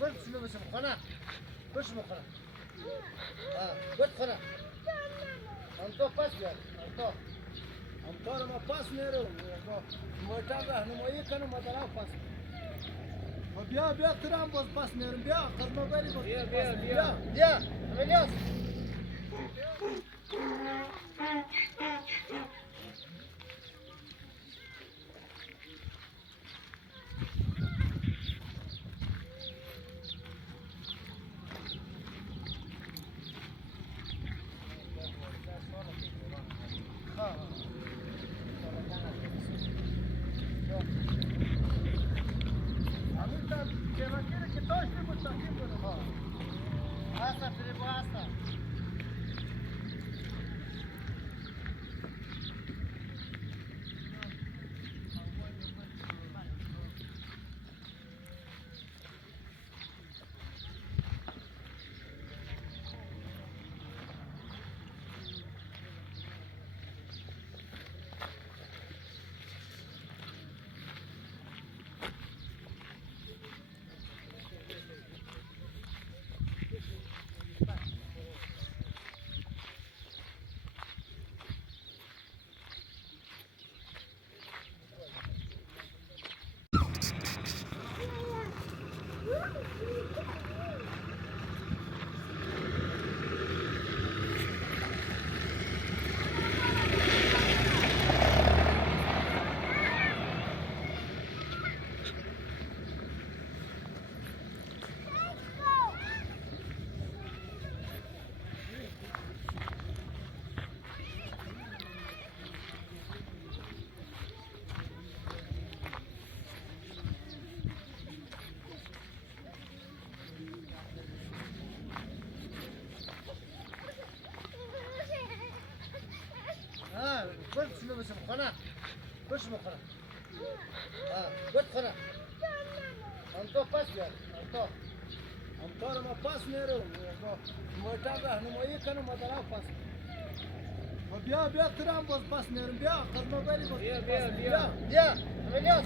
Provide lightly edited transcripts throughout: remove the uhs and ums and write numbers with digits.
خود شنو بسم خانه بش بخوره گفت خوره انتو پس بیار انتو رو ما پس نیرو مویتر رهنمایی کنم ما در پس بیا ترام باز پس نیرم بیا قرمه بری باز بیا امیلیاس گفت شنو بسم خانه بش بخوره گفت خوره انتو پس بیار انتو رو ما پس نیرو مویتر رهنمایی کنم ما در پس بیا ترام باز پس نیرم بیا قرمه بری باز بیا امیلیاس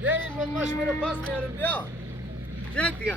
بیا این باز ماش میرو پس نیرم بیا دیگه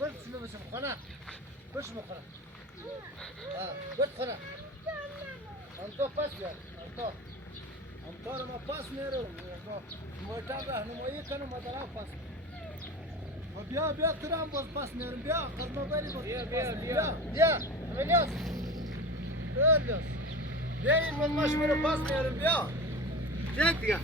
گفت شنو بسم خانه بش بخوره گفت خوره انتو پس بیار انتو رو ما پس نیرو مویتر رهنمایی کنم ما در پس بیا ترام باز پس نیرم بیا قرمه بری باز بیا امیلیاس بیا این باز ماش میرو پس نیرم بیا دیگه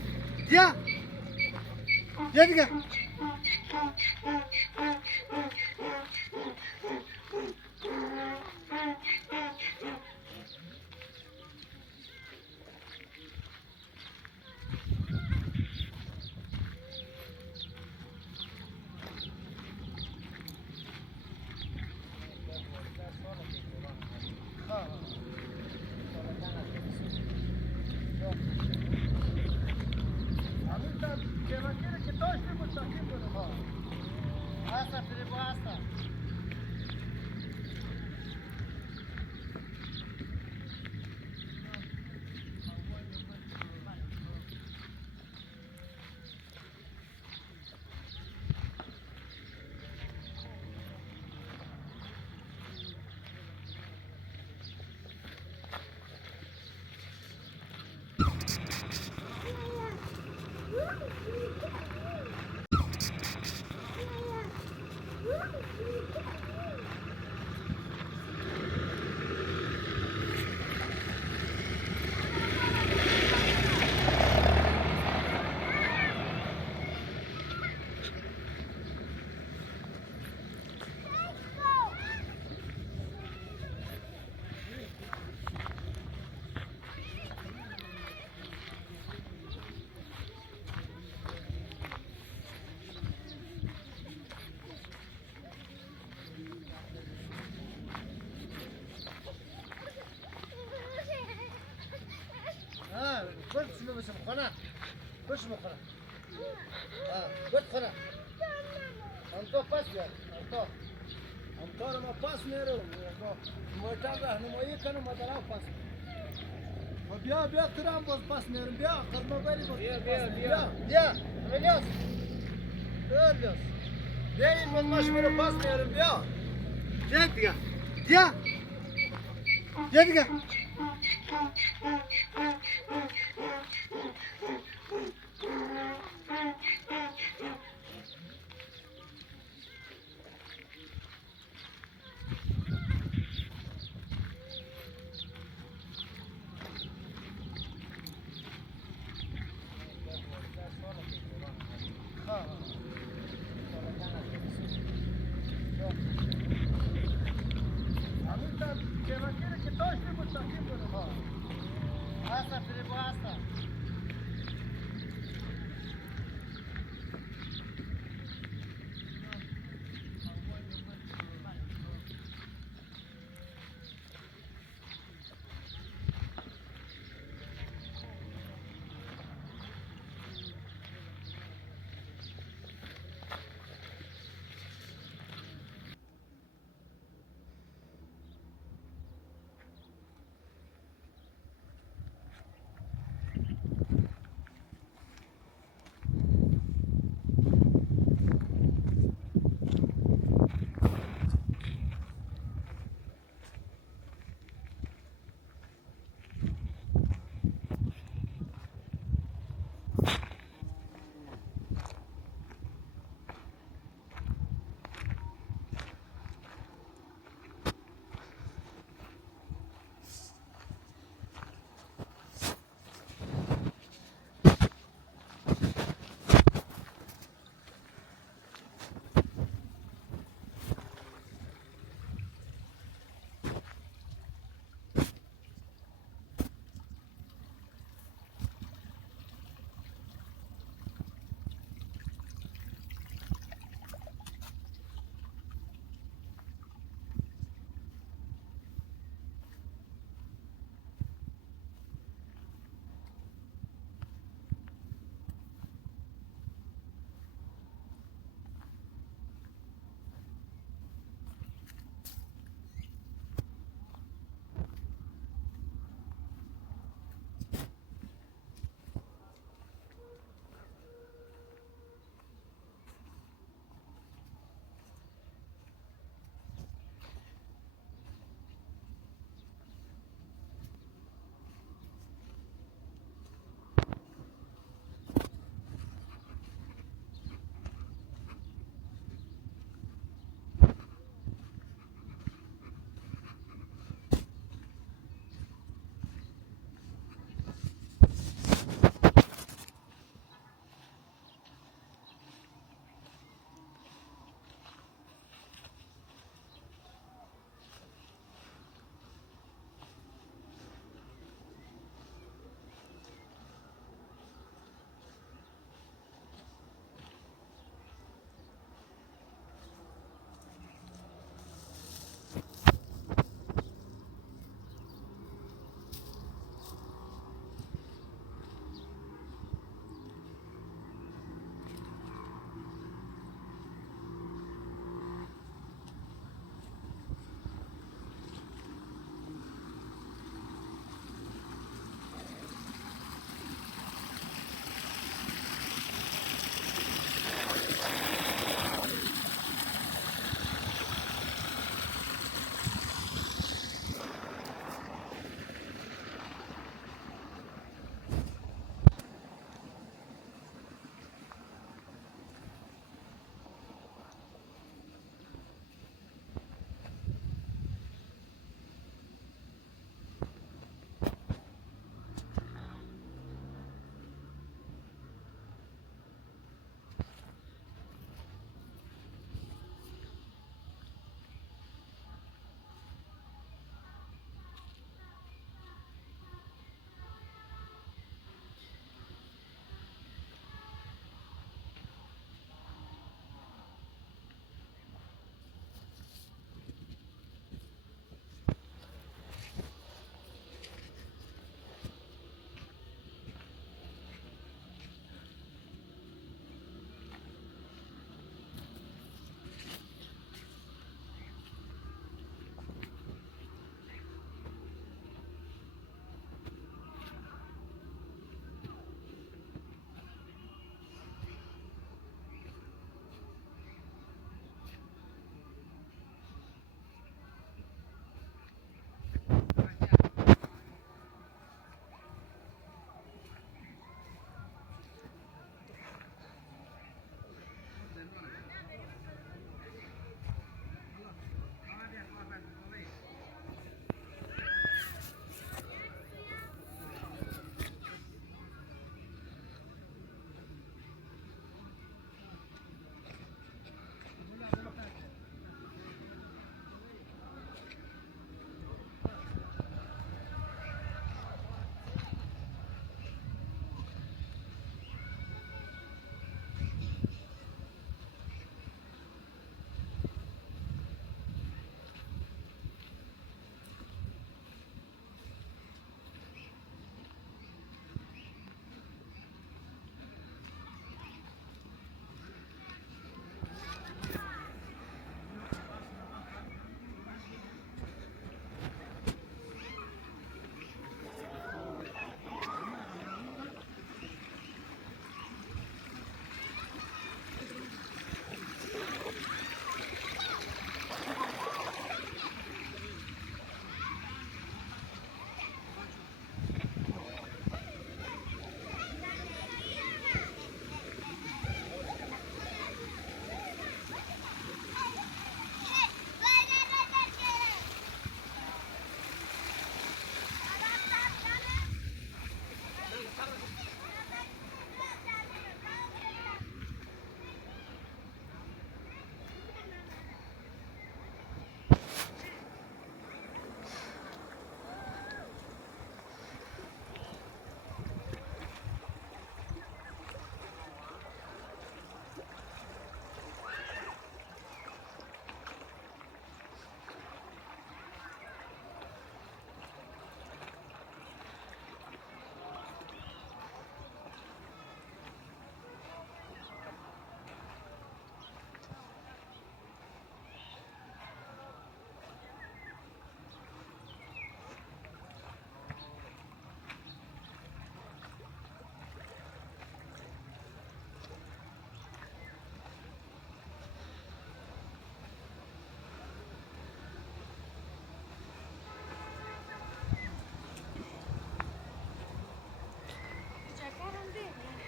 Ha. Anita, que no quiere que todos estemos aquí, pero no. Hasta, pero hasta. ها برد شنو بس مخنا بس مخنا ها برد خنا انتو پاس بیار انتو ما پاس نرو موتا راهنمایی کنم ما طرف پاس بیا ترام باز پاس نرم بیا قدم بری باز بیا الیاس بیا این باز ماش میرو پاس نرم بیا دیگه Anita, que no quiere que todos estemos aquí, pero no. Hasta, pero hasta.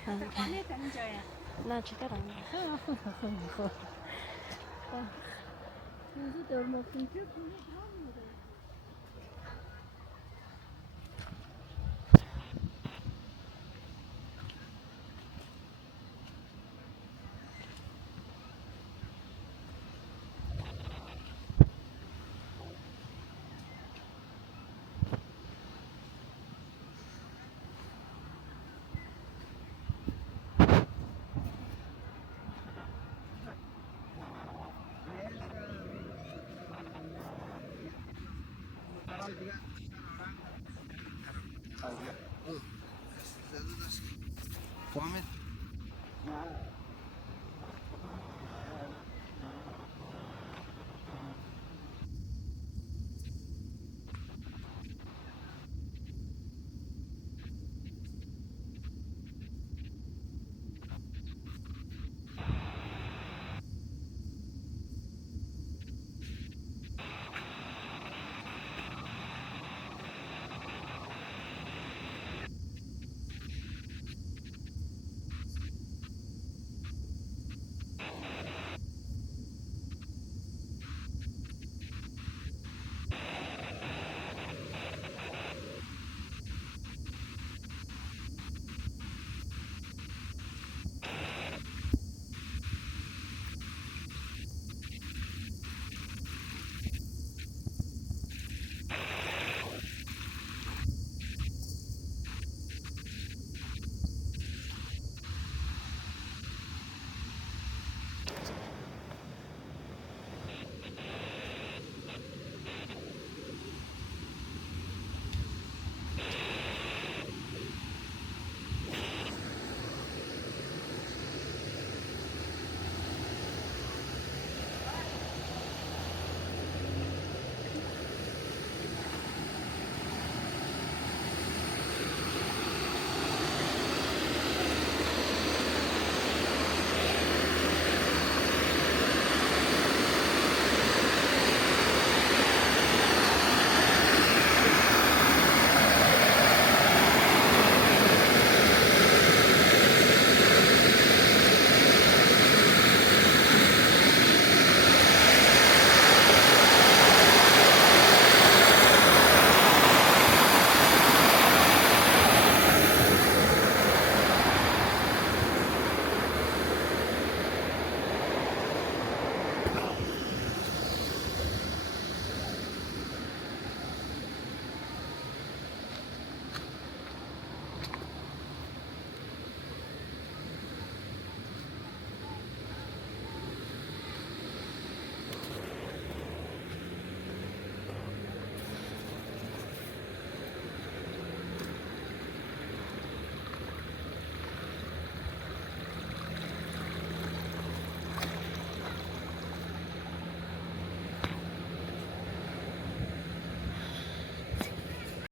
Sekolahnya kan Jaya. Nah, sekarang. Itu dah mau pinjam punya kamu dah. Juga.